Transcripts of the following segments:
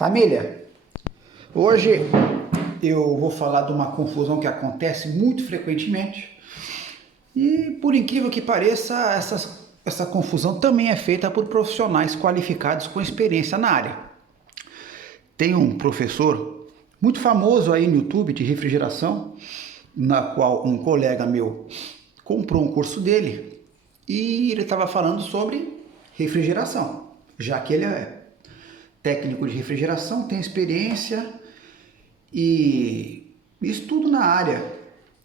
Família, hoje eu vou falar de uma confusão que acontece muito frequentemente e, por incrível que pareça, essa confusão também é feita por profissionais qualificados com experiência na área. Tem um professor muito famoso aí no YouTube de refrigeração, na qual um colega meu comprou um curso dele e ele estava falando sobre refrigeração, já que ele é técnico de refrigeração, tem experiência e estudo na área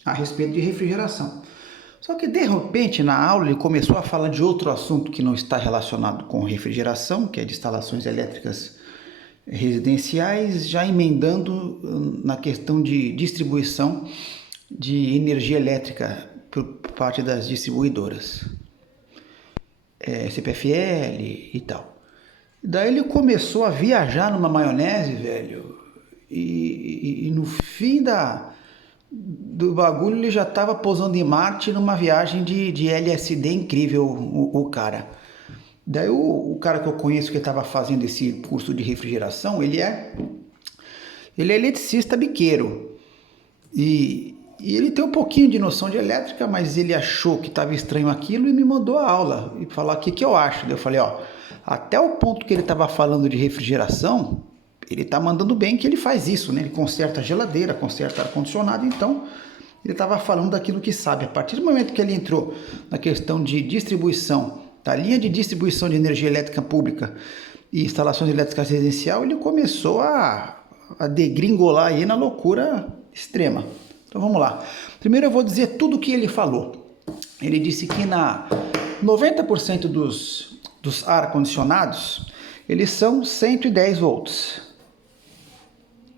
a respeito de refrigeração. Só que de repente na aula ele começou a falar de outro assunto que não está relacionado com refrigeração, que é de instalações elétricas residenciais, já emendando na questão de distribuição de energia elétrica por parte das distribuidoras, CPFL e tal. Daí ele começou a viajar numa maionese, velho, e no fim do bagulho ele já estava pousando em Marte numa viagem de LSD incrível, o cara. Daí o cara que eu conheço que estava fazendo esse curso de refrigeração, ele é eletricista biqueiro. E ele tem um pouquinho de noção de elétrica, mas ele achou que estava estranho aquilo e me mandou a aula e falou o que eu acho. Daí eu falei, até o ponto que ele estava falando de refrigeração, ele está mandando bem que ele faz isso, né? Ele conserta a geladeira, conserta ar-condicionado, então ele estava falando daquilo que sabe. A partir do momento que ele entrou na questão de distribuição, da linha de distribuição de energia elétrica pública e instalações elétricas residencial, ele começou a degringolar aí na loucura extrema. Então vamos lá. Primeiro eu vou dizer tudo o que ele falou. Ele disse que 90% dos ar-condicionados, eles são 110 volts.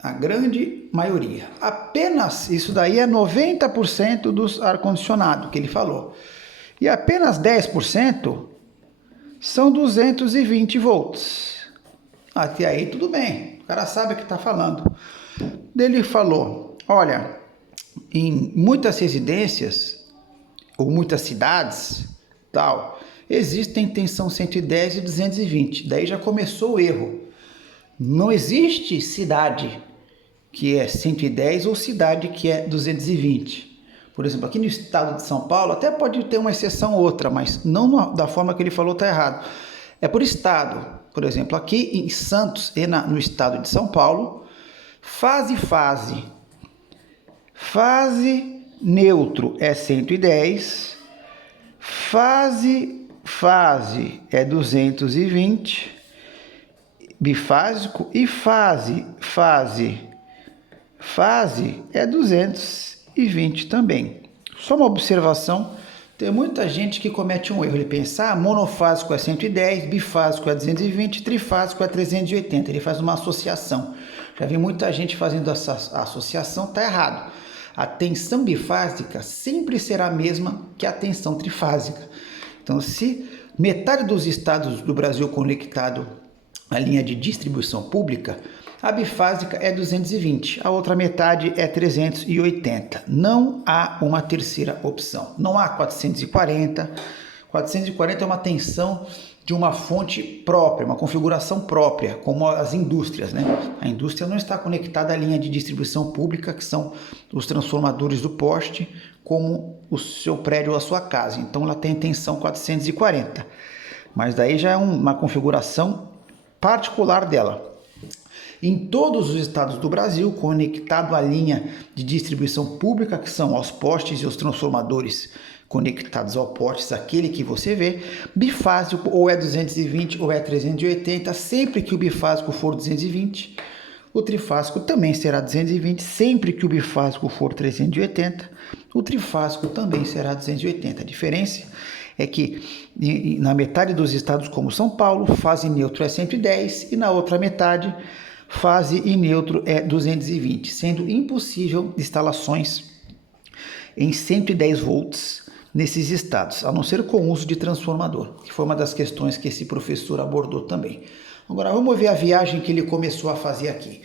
A grande maioria. Apenas, isso daí é 90% dos ar-condicionados que ele falou. E apenas 10% são 220 volts. Até aí tudo bem, o cara sabe o que está falando. Ele falou, olha, em muitas residências ou muitas cidades, tal, existem tensão 110 e 220. Daí já começou o erro. Não existe cidade que é 110 ou cidade que é 220. Por exemplo, aqui no estado de São Paulo, até pode ter uma exceção ou outra, mas não da forma que ele falou, está errado. É por estado. Por exemplo, aqui em Santos e no estado de São Paulo, fase neutro é 110, fase é 220, bifásico, e fase é 220 também. Só uma observação, tem muita gente que comete um erro, ele pensa, monofásico é 110, bifásico é 220, trifásico é 380, ele faz uma associação. Já vi muita gente fazendo essa associação, está errado. A tensão bifásica sempre será a mesma que a tensão trifásica. Então, se metade dos estados do Brasil conectado à linha de distribuição pública, a bifásica é 220, a outra metade é 380. Não há uma terceira opção. Não há 440. 440 é uma tensão de uma fonte própria, uma configuração própria, como as indústrias, né? A indústria não está conectada à linha de distribuição pública, que são os transformadores do poste, como o seu prédio ou a sua casa. Então ela tem tensão 440. Mas daí já é uma configuração particular dela. Em todos os estados do Brasil, conectado à linha de distribuição pública, que são aos postes e os transformadores conectados ao postes, aquele que você vê, bifásico ou é 220 ou é 380, sempre que o bifásico for 220, o trifásico também será 220, sempre que o bifásico for 380, o trifásico também será 280. A diferença é que na metade dos estados, como São Paulo, fase neutro é 110 e na outra metade, fase e neutro é 220, sendo impossível instalações em 110 volts nesses estados, a não ser com uso de transformador, que foi uma das questões que esse professor abordou também. Agora vamos ver a viagem que ele começou a fazer aqui.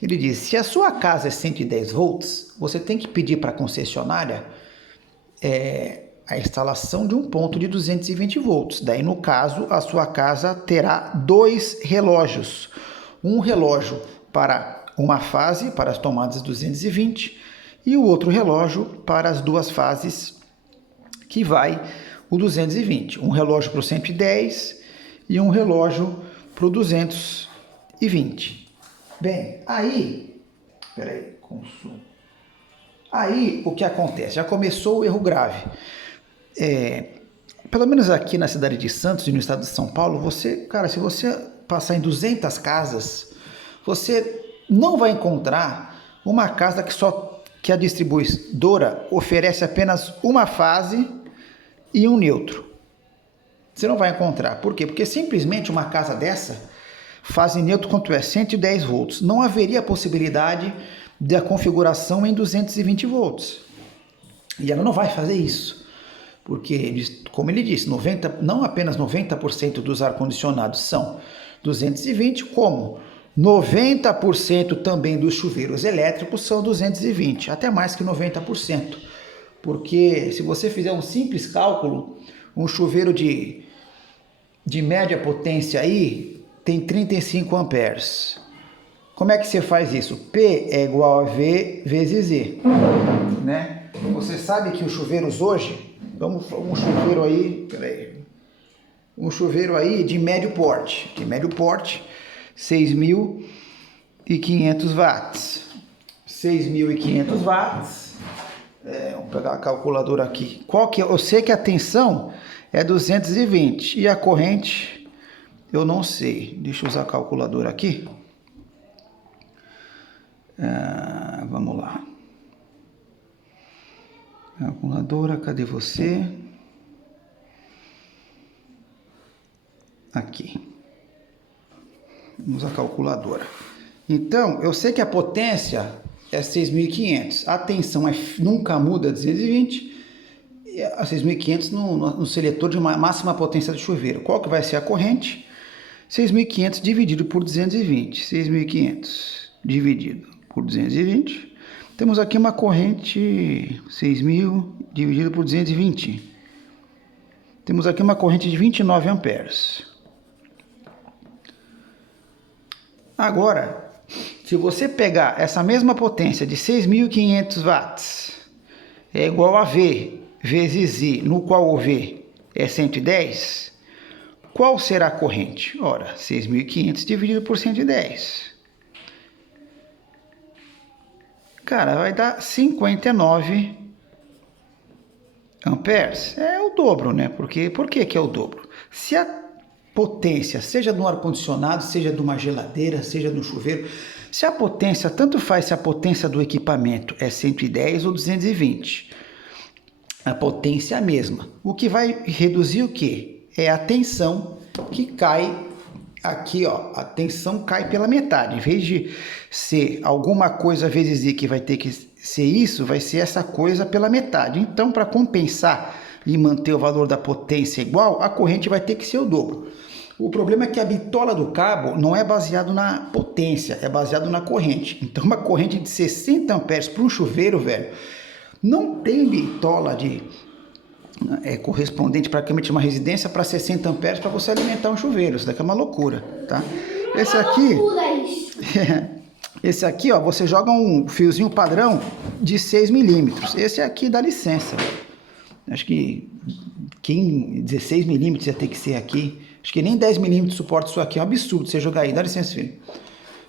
Ele diz, se a sua casa é 110 volts, você tem que pedir para a concessionária a instalação de um ponto de 220 volts. Daí, no caso, a sua casa terá 2 relógios. um relógio para uma fase, para as tomadas 220, e o outro relógio para as duas fases que vai o 220. Um relógio para o 110 e um relógio para o 220. Bem, aí, aí o que acontece? Já começou o erro grave. Pelo menos aqui na cidade de Santos e no estado de São Paulo, se você passar em 200 casas, você não vai encontrar uma casa que a distribuidora oferece apenas uma fase e um neutro. Você não vai encontrar. Por quê? Porque simplesmente uma casa dessa, fase neutro quanto é 110 volts, não haveria possibilidade da configuração em 220 volts. E ela não vai fazer isso. Porque, como ele disse, não apenas 90% dos ar-condicionados são 220, como 90% também dos chuveiros elétricos são 220, até mais que 90%. Porque se você fizer um simples cálculo, um chuveiro de média potência aí tem 35 amperes. Como é que você faz isso? P é igual a V vezes Z, né? Você sabe que os chuveiros hoje, um chuveiro aí de médio porte, 6.500 watts. 6.500 watts. Vamos pegar a calculadora aqui. Eu sei que a tensão é 220 e a corrente eu não sei. Deixa eu usar a calculadora aqui. Vamos lá. Calculadora, cadê você? Aqui. Vamos usar a calculadora. Então, eu sei que a potência é 6.500. A tensão nunca muda 220. E a 6.500 no seletor de máxima potência do chuveiro. Qual que vai ser a corrente? 6.500 dividido por 220. 6.500 dividido por 220. Temos aqui uma corrente 6.000 dividido por 220. Temos aqui uma corrente de 29 amperes. Agora, se você pegar essa mesma potência de 6.500 watts, é igual a V vezes I, no qual o V é 110, qual será a corrente? Ora, 6.500 dividido por 110. Cara, vai dar 59 amperes. É o dobro, né? Por que é o dobro? Se a potência, seja do ar-condicionado, seja de uma geladeira, seja do chuveiro, se a potência, tanto faz se a potência do equipamento é 110 ou 220, a potência é a mesma. O que vai reduzir o quê? É a tensão que cai aqui, ó. A tensão cai pela metade. Em vez de ser alguma coisa vezes I que vai ter que ser isso, vai ser essa coisa pela metade. Então, para compensar e manter o valor da potência igual, a corrente vai ter que ser o dobro. O problema é que a bitola do cabo não é baseado na potência, é baseado na corrente. Então, uma corrente de 60 amperes para um chuveiro, velho, não tem bitola correspondente praticamente a uma residência para 60 amperes para você alimentar um chuveiro. Isso daqui é uma loucura, tá? Esse aqui, ó, você joga um fiozinho padrão de 6 milímetros. Esse aqui dá licença. Acho que 16 milímetros ia ter que ser aqui. Acho que nem 10 milímetros suporta isso aqui. É um absurdo você jogar aí. Dá licença, filho.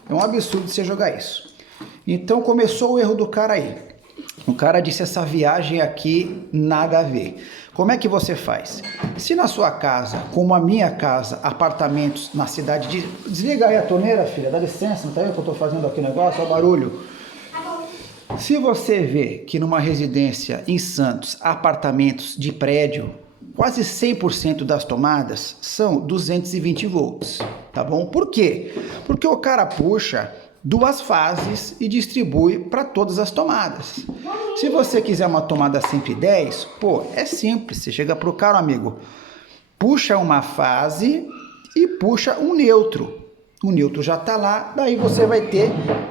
É um absurdo você jogar isso. Então começou o erro do cara aí. O cara disse essa viagem aqui nada a ver. Como é que você faz? Se na sua casa, como a minha casa, apartamentos na cidade de... Desliga aí a torneira, filha, dá licença, não tá vendo que eu tô fazendo aqui o negócio? Olha o barulho. Se você vê que numa residência em Santos, apartamentos de prédio, quase 100% das tomadas são 220 volts, tá bom? Por quê? Porque o cara puxa duas fases e distribui para todas as tomadas. Se você quiser uma tomada 110, pô, é simples. Você chega pro cara, amigo, puxa uma fase e puxa um neutro. O neutro já está lá, daí você vai ter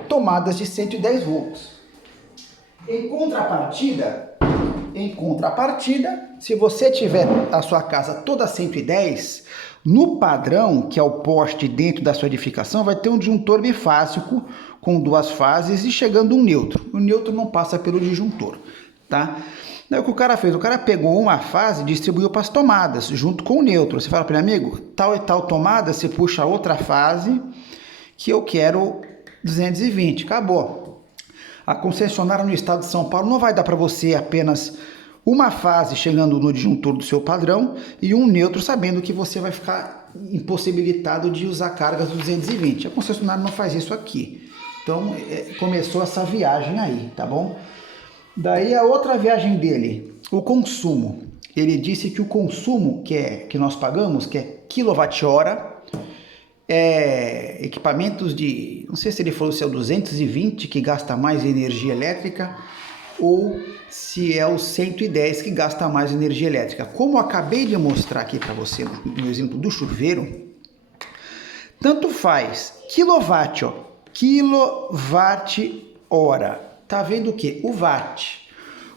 tomadas de 110 volts. Em contrapartida, se você tiver a sua casa toda 110, No padrão, que é o poste dentro da sua edificação, vai ter um disjuntor bifásico com 2 fases e chegando um neutro. O neutro não passa pelo disjuntor, tá? Daí o que o cara fez? O cara pegou uma fase e distribuiu para as tomadas, junto com o neutro. Você fala para ele, amigo, tal e tal tomada, você puxa outra fase que eu quero 220. Acabou. A concessionária no estado de São Paulo não vai dar para você apenas uma fase chegando no disjuntor do seu padrão e um neutro sabendo que você vai ficar impossibilitado de usar cargas do 220. A concessionária não faz isso aqui. Então começou essa viagem aí, tá bom? Daí a outra viagem dele, o consumo. Ele disse que o consumo que nós pagamos, que é quilowatt-hora, equipamentos de, não sei se ele falou se é o 220 que gasta mais energia elétrica ou se é o 110 que gasta mais energia elétrica. Como eu acabei de mostrar aqui para você no exemplo do chuveiro, tanto faz quilowatt, ó, quilowatt-hora. Tá vendo o que? O watt.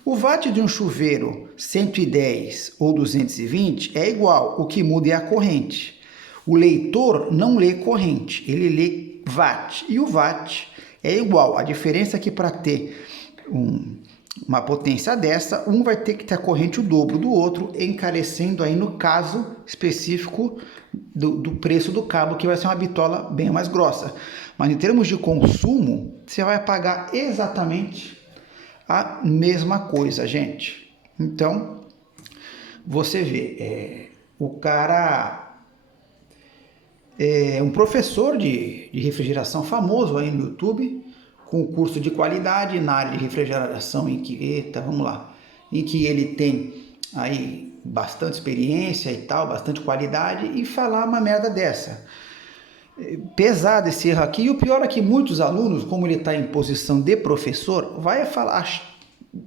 O watt de um chuveiro 110 ou 220 é igual, o que muda é a corrente. O leitor não lê corrente, ele lê watt. E o watt é igual. A diferença é que para ter uma potência dessa, um vai ter que ter a corrente o dobro do outro, encarecendo aí no caso específico do preço do cabo, que vai ser uma bitola bem mais grossa. Mas em termos de consumo, você vai pagar exatamente a mesma coisa, gente. Então, você vê, o cara é um professor de refrigeração famoso aí no YouTube, com curso de qualidade na área de refrigeração em que ele tem aí bastante experiência e tal, bastante qualidade, e falar uma merda dessa. Pesado esse erro aqui, e o pior é que muitos alunos, como ele está em posição de professor, vai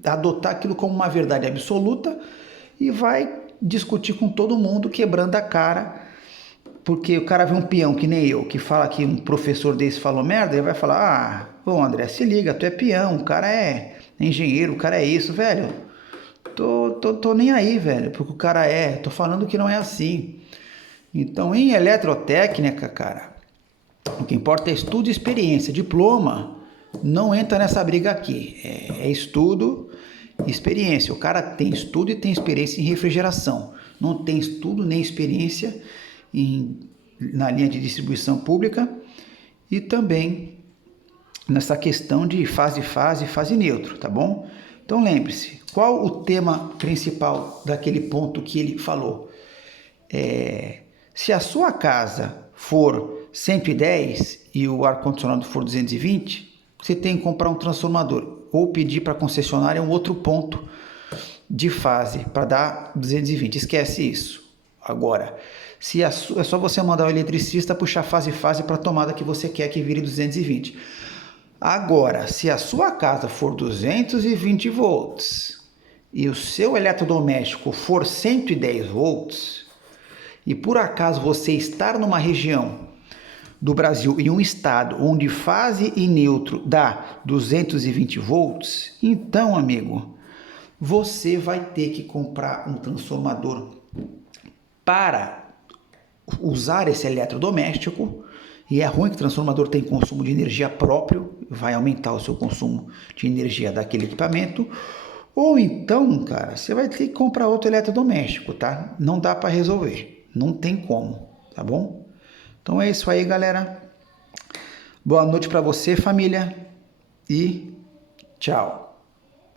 adotar aquilo como uma verdade absoluta e vai discutir com todo mundo, quebrando a cara, porque o cara vê um peão que nem eu, que fala que um professor desse falou merda, ele vai falar, ô André, se liga, tu é peão, o cara é engenheiro, o cara é isso, velho, tô nem aí, velho, porque o cara tô falando que não é assim. Então, em eletrotécnica, cara, o que importa é estudo e experiência. Diploma não entra nessa briga aqui. É estudo e experiência. O cara tem estudo e tem experiência em refrigeração. Não tem estudo nem experiência na linha de distribuição pública e também nessa questão de fase neutro, tá bom? Então lembre-se, qual o tema principal daquele ponto que ele falou? Se a sua casa for 110 e o ar-condicionado for 220, você tem que comprar um transformador ou pedir para a concessionária um outro ponto de fase para dar 220. Esquece isso. Agora, é só você mandar o eletricista puxar fase para a tomada que você quer que vire 220. Agora, se a sua casa for 220 volts e o seu eletrodoméstico for 110 volts, e por acaso você estar numa região do Brasil, em um estado onde fase e neutro dá 220 volts, então, amigo, você vai ter que comprar um transformador para usar esse eletrodoméstico. E é ruim que o transformador tem consumo de energia próprio, vai aumentar o seu consumo de energia daquele equipamento. Ou então, cara, você vai ter que comprar outro eletrodoméstico, tá? Não dá para resolver. Não tem como, tá bom? Então é isso aí, galera. Boa noite para você, família, e tchau.